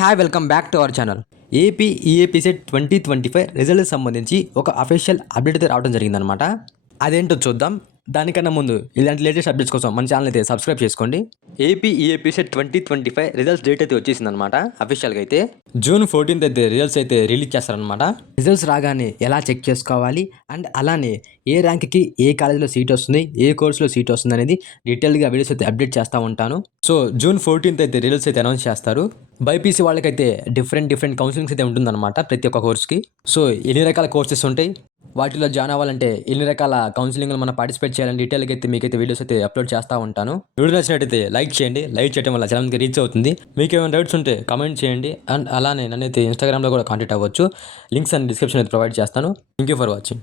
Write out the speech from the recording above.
Hi welcome back to our channel. AP EAP set 2025 రిజల్ట్కి సంబంధించి ఒక official update అయితే రావడం జరిగిందనమాట. అదేంటో చూద్దాం. దానికన్నా ముందు ఇలాంటి లేటెస్ట్ అప్డేట్స్ కోసం మన ఛానల్ అయితే సబ్స్క్రైబ్ చేసుకోండి. AP EAP set 2025 results date అయితే వచ్చేసిందనమాట. అఫీషియల్గా అయితే జూన్ 14th అయితే రిజల్ట్స్ అయితే రిలీజ్ చేస్తారనమాట. రిజల్ట్స్ రాగానే ఎలా చెక్ చేసుకోవాలి అండ్ అలానే ఏ ర్యాంక్కి ఏ కాలేజీలో సీట్ వస్తుంది, ఏ కోర్సులో సీట్ వస్తుంది అనేది డీటెయిల్గా వీడియోస్ అయితే అప్డేట్ చేస్తూ ఉంటాను. సో జూన్ 14th అయితే రిజల్ట్స్ అయితే అనౌన్స్ చేస్తారు. బైపీసీ వాళ్ళకైతే డిఫరెంట్ కౌన్సిలింగ్స్ అయితే ఉంటుందన్నమాట ప్రతి ఒక్క కోర్స్కి. సో ఎన్ని రకాల కోర్సెస్ ఉంటాయి, వాటిలో జాయిన్ అవ్వాలంటే ఎన్ని రకాల కౌన్సిలింగ్లో మనం పార్టిసిపేట్ చేయాలని డీటెయిల్గా అయితే మీకైతే వీడియోస్ అయితే అప్లోడ్ చేస్తూ ఉంటాను. వీడియో నచ్చినట్టయితే లైక్ చేయండి. లైక్ చేయడం వల్ల చాలా మందికి రీచ్ అవుతుంది. మీకు ఏమైనా డౌట్స్ ఉంటే కామెంట్ చేయండి. అండ్ అలానే నన్ను అయితే ఇన్స్టాగ్రామ్లో కూడా కాంటాక్ట్ అవ్వచ్చు. లింక్స్ అండ్ డిస్క్రిప్షన్ అయితే ప్రొవైడ్ చేస్తాను. Thank you for watching.